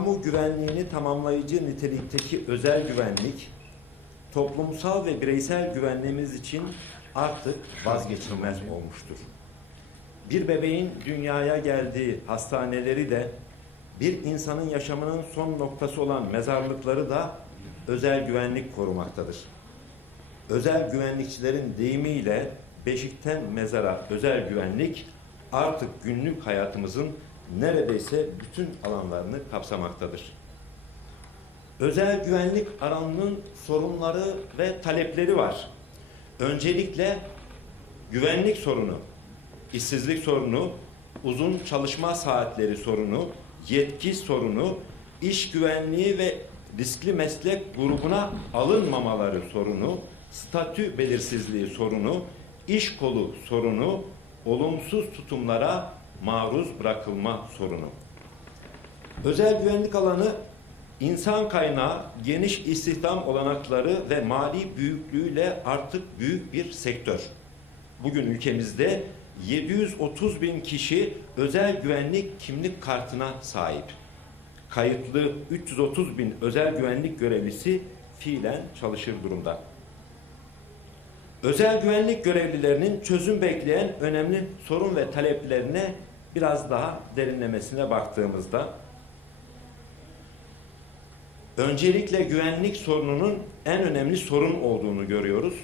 kamu güvenliğini tamamlayıcı nitelikteki özel güvenlik, toplumsal ve bireysel güvenliğimiz için artık vazgeçilmez olmuştur. Bir bebeğin dünyaya geldiği hastaneleri de, bir insanın yaşamının son noktası olan mezarlıkları da özel güvenlik korumaktadır. Özel güvenlikçilerin deyimiyle beşikten mezara özel güvenlik artık günlük hayatımızın neredeyse bütün alanlarını kapsamaktadır. Özel güvenlik alanının sorunları ve talepleri var. Öncelikle güvenlik sorunu, işsizlik sorunu, uzun çalışma saatleri sorunu, yetki sorunu, iş güvenliği ve riskli meslek grubuna alınmamaları sorunu, statü belirsizliği sorunu, iş kolu sorunu, olumsuz tutumlara maruz bırakılma sorunu. Özel güvenlik alanı insan kaynağı, geniş istihdam olanakları ve mali büyüklüğüyle artık büyük bir sektör. Bugün ülkemizde 730 bin kişi özel güvenlik kimlik kartına sahip. Kayıtlı 330 bin özel güvenlik görevlisi fiilen çalışır durumda. Özel güvenlik görevlilerinin çözüm bekleyen önemli sorun ve taleplerine biraz daha derinlemesine baktığımızda öncelikle güvenlik sorununun en önemli sorun olduğunu görüyoruz.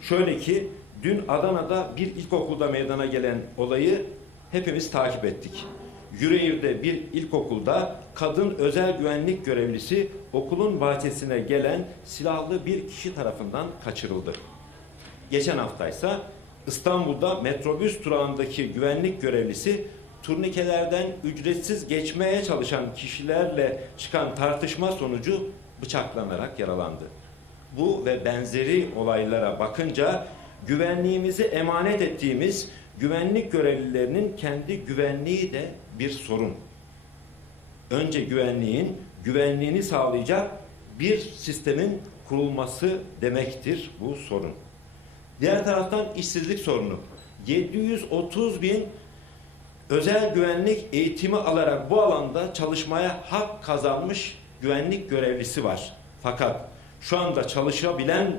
Şöyle ki dün Adana'da bir ilkokulda meydana gelen olayı hepimiz takip ettik. Yüreğir'de bir ilkokulda kadın özel güvenlik görevlisi okulun bahçesine gelen silahlı bir kişi tarafından kaçırıldı. Geçen haftaysa İstanbul'da metrobüs durağındaki güvenlik görevlisi turnikelerden ücretsiz geçmeye çalışan kişilerle çıkan tartışma sonucu bıçaklanarak yaralandı. Bu ve benzeri olaylara bakınca güvenliğimizi emanet ettiğimiz güvenlik görevlilerinin kendi güvenliği de bir sorun. Önce güvenliğin güvenliğini sağlayacak bir sistemin kurulması demektir bu sorun. Diğer taraftan işsizlik sorunu. 730 bin özel güvenlik eğitimi alarak bu alanda çalışmaya hak kazanmış güvenlik görevlisi var. Fakat şu anda çalışabilen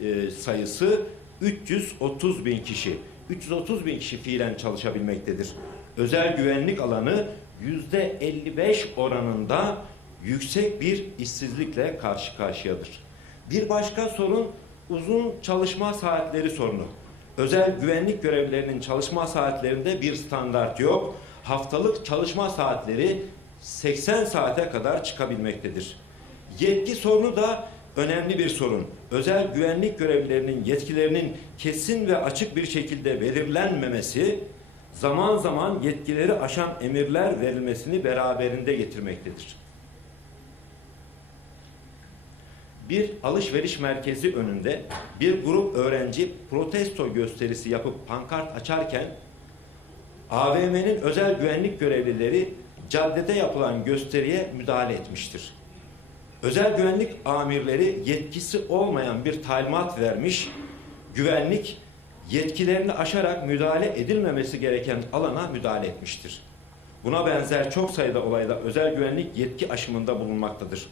e, sayısı 330 bin kişi. 330 bin kişi fiilen çalışabilmektedir. Özel güvenlik alanı yüzde 55 oranında yüksek bir işsizlikle karşı karşıyadır. Bir başka sorun uzun çalışma saatleri sorunu. Özel güvenlik görevlilerinin çalışma saatlerinde bir standart yok. Haftalık çalışma saatleri 80 saate kadar çıkabilmektedir. Yetki sorunu da önemli bir sorun. Özel güvenlik görevlilerinin yetkilerinin kesin ve açık bir şekilde belirlenmemesi zaman zaman yetkileri aşan emirler verilmesini beraberinde getirmektedir. Bir alışveriş merkezi önünde bir grup öğrenci protesto gösterisi yapıp pankart açarken AVM'nin özel güvenlik görevlileri caddede yapılan gösteriye müdahale etmiştir. Özel güvenlik amirleri yetkisi olmayan bir talimat vermiş, güvenlik yetkilerini aşarak müdahale edilmemesi gereken alana müdahale etmiştir. Buna benzer çok sayıda olayda özel güvenlik yetki aşımında bulunmaktadır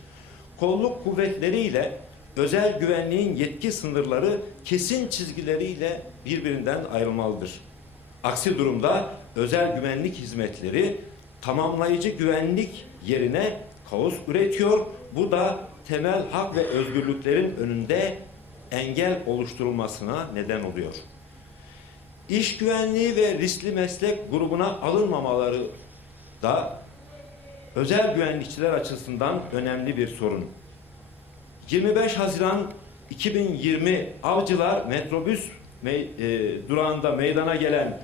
kolluk kuvvetleriyle özel güvenliğin yetki sınırları kesin çizgileriyle birbirinden ayrılmalıdır. Aksi durumda özel güvenlik hizmetleri tamamlayıcı güvenlik yerine kaos üretiyor. Bu da temel hak ve özgürlüklerin önünde engel oluşturulmasına neden oluyor. İş güvenliği ve riskli meslek grubuna alınmamaları da özel güvenlikçiler açısından önemli bir sorun. 25 Haziran 2020 Avcılar metrobüs me e, durağında meydana gelen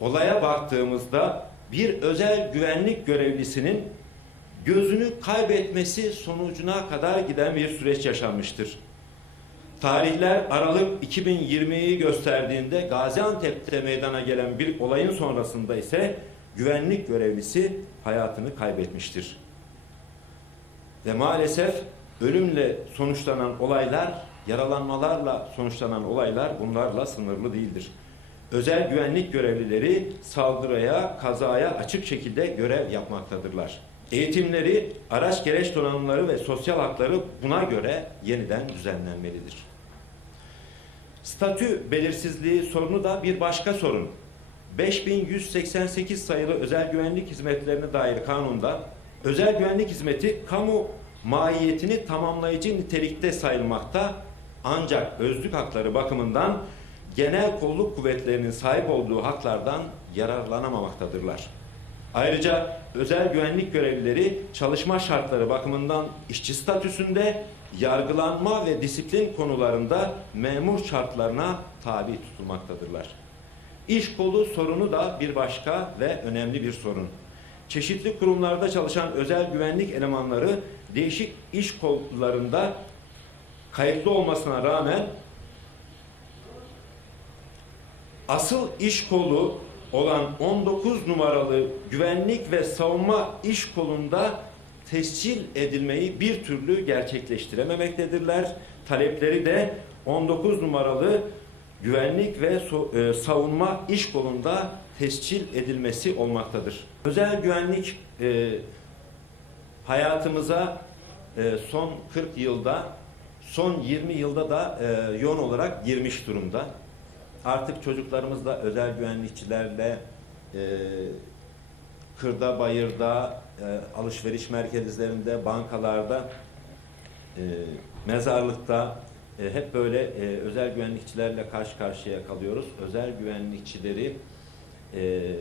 olaya baktığımızda bir özel güvenlik görevlisinin gözünü kaybetmesi sonucuna kadar giden bir süreç yaşanmıştır. Tarihler Aralık 2020'yi gösterdiğinde Gaziantep'te meydana gelen bir olayın sonrasında ise güvenlik görevlisi hayatını kaybetmiştir. Ve maalesef ölümle sonuçlanan olaylar, yaralanmalarla sonuçlanan olaylar bunlarla sınırlı değildir. Özel güvenlik görevlileri saldırıya, kazaya açık şekilde görev yapmaktadırlar. Eğitimleri, araç gereç donanımları ve sosyal hakları buna göre yeniden düzenlenmelidir. Statü belirsizliği sorunu da bir başka sorun. 5188 sayılı özel güvenlik hizmetlerine dair kanunda özel güvenlik hizmeti kamu mahiyetini tamamlayıcı nitelikte sayılmakta ancak özlük hakları bakımından genel kolluk kuvvetlerinin sahip olduğu haklardan yararlanamamaktadırlar. Ayrıca özel güvenlik görevlileri çalışma şartları bakımından işçi statüsünde yargılanma ve disiplin konularında memur şartlarına tabi tutulmaktadırlar. İş kolu sorunu da bir başka ve önemli bir sorun. Çeşitli kurumlarda çalışan özel güvenlik elemanları değişik iş kollarında kayıtlı olmasına rağmen asıl iş kolu olan 19 numaralı güvenlik ve savunma iş kolunda tescil edilmeyi bir türlü gerçekleştirememektedirler. Talepleri de 19 numaralı güvenlik ve e, savunma iş kolunda tescil edilmesi olmaktadır. Özel güvenlik e, hayatımıza e, son 40 yılda, son 20 yılda da e, yoğun olarak girmiş durumda. Artık çocuklarımız da özel güvenlikçilerle e, kırda, bayırda, e, alışveriş merkezlerinde, bankalarda, e, mezarlıkta e, hep böyle e, özel güvenlikçilerle karşı karşıya kalıyoruz. Özel güvenlikçileri e,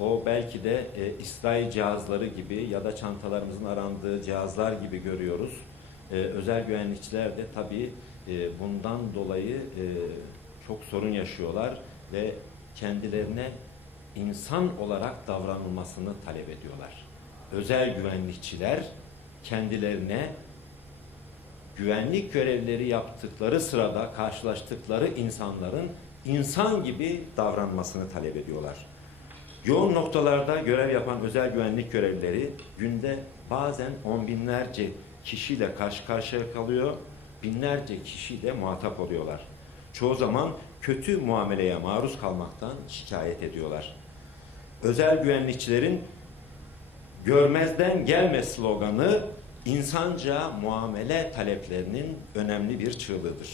o belki de e, İsrail cihazları gibi ya da çantalarımızın arandığı cihazlar gibi görüyoruz. E, özel güvenlikçiler de tabii e, bundan dolayı e, çok sorun yaşıyorlar ve kendilerine insan olarak davranılmasını talep ediyorlar. Özel güvenlikçiler kendilerine güvenlik görevleri yaptıkları sırada karşılaştıkları insanların insan gibi davranmasını talep ediyorlar. Yoğun noktalarda görev yapan özel güvenlik görevlileri günde bazen on binlerce kişiyle karşı karşıya kalıyor, binlerce kişiyle muhatap oluyorlar. Çoğu zaman kötü muameleye maruz kalmaktan şikayet ediyorlar. Özel güvenlikçilerin görmezden gelme sloganı insanca muamele taleplerinin önemli bir çığlığıdır.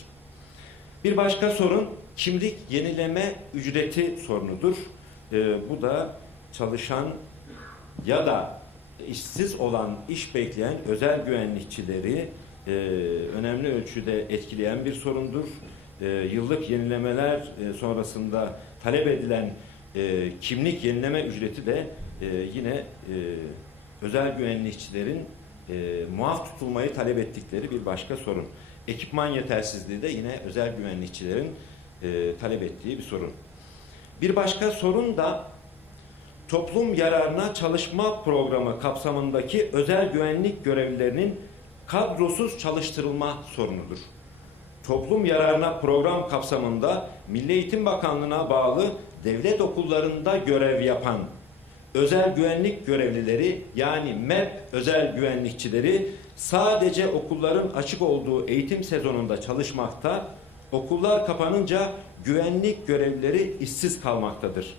Bir başka sorun kimlik yenileme ücreti sorunudur. Ee, bu da çalışan ya da işsiz olan, iş bekleyen özel güvenlikçileri e, önemli ölçüde etkileyen bir sorundur. E, yıllık yenilemeler e, sonrasında talep edilen e, kimlik yenileme ücreti de e, yine e, özel güvenlikçilerin e, muaf tutulmayı talep ettikleri bir başka sorun. Ekipman yetersizliği de yine özel güvenlikçilerin e, talep ettiği bir sorun. Bir başka sorun da toplum yararına çalışma programı kapsamındaki özel güvenlik görevlilerinin kadrosuz çalıştırılma sorunudur. Toplum yararına program kapsamında Milli Eğitim Bakanlığı'na bağlı devlet okullarında görev yapan özel güvenlik görevlileri yani MEP özel güvenlikçileri sadece okulların açık olduğu eğitim sezonunda çalışmakta, okullar kapanınca güvenlik görevlileri işsiz kalmaktadır.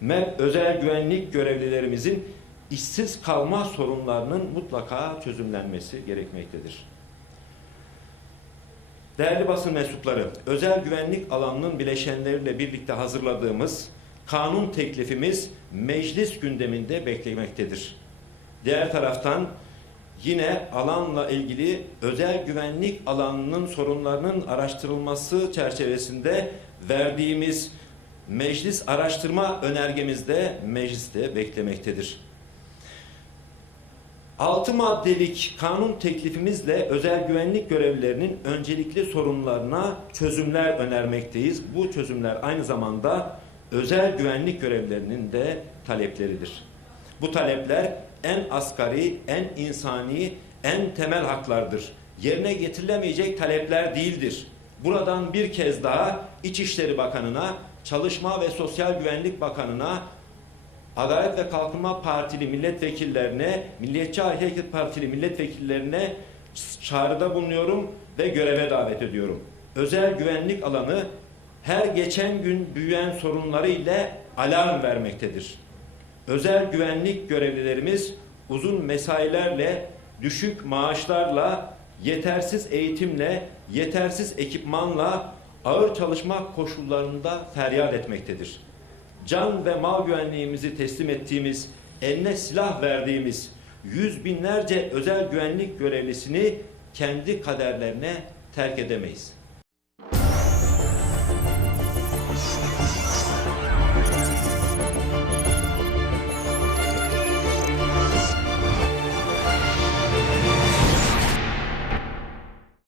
MEP özel güvenlik görevlilerimizin işsiz kalma sorunlarının mutlaka çözümlenmesi gerekmektedir. Değerli basın mensupları, özel güvenlik alanının bileşenleriyle birlikte hazırladığımız kanun teklifimiz meclis gündeminde beklemektedir. Diğer taraftan yine alanla ilgili özel güvenlik alanının sorunlarının araştırılması çerçevesinde verdiğimiz meclis araştırma önergemizde mecliste beklemektedir. 6 maddelik kanun teklifimizle özel güvenlik görevlilerinin öncelikli sorunlarına çözümler önermekteyiz. Bu çözümler aynı zamanda özel güvenlik görevlilerinin de talepleridir. Bu talepler en asgari, en insani, en temel haklardır. Yerine getirilemeyecek talepler değildir. Buradan bir kez daha İçişleri Bakanı'na, Çalışma ve Sosyal Güvenlik Bakanı'na, Adalet ve Kalkınma Partili milletvekillerine, Milliyetçi Hareket Partili milletvekillerine çağrıda bulunuyorum ve göreve davet ediyorum. Özel güvenlik alanı her geçen gün büyüyen sorunları ile alarm vermektedir. Özel güvenlik görevlilerimiz uzun mesailerle, düşük maaşlarla, yetersiz eğitimle, yetersiz ekipmanla, ağır çalışma koşullarında feryat etmektedir. Can ve mal güvenliğimizi teslim ettiğimiz, eline silah verdiğimiz yüz binlerce özel güvenlik görevlisini kendi kaderlerine terk edemeyiz.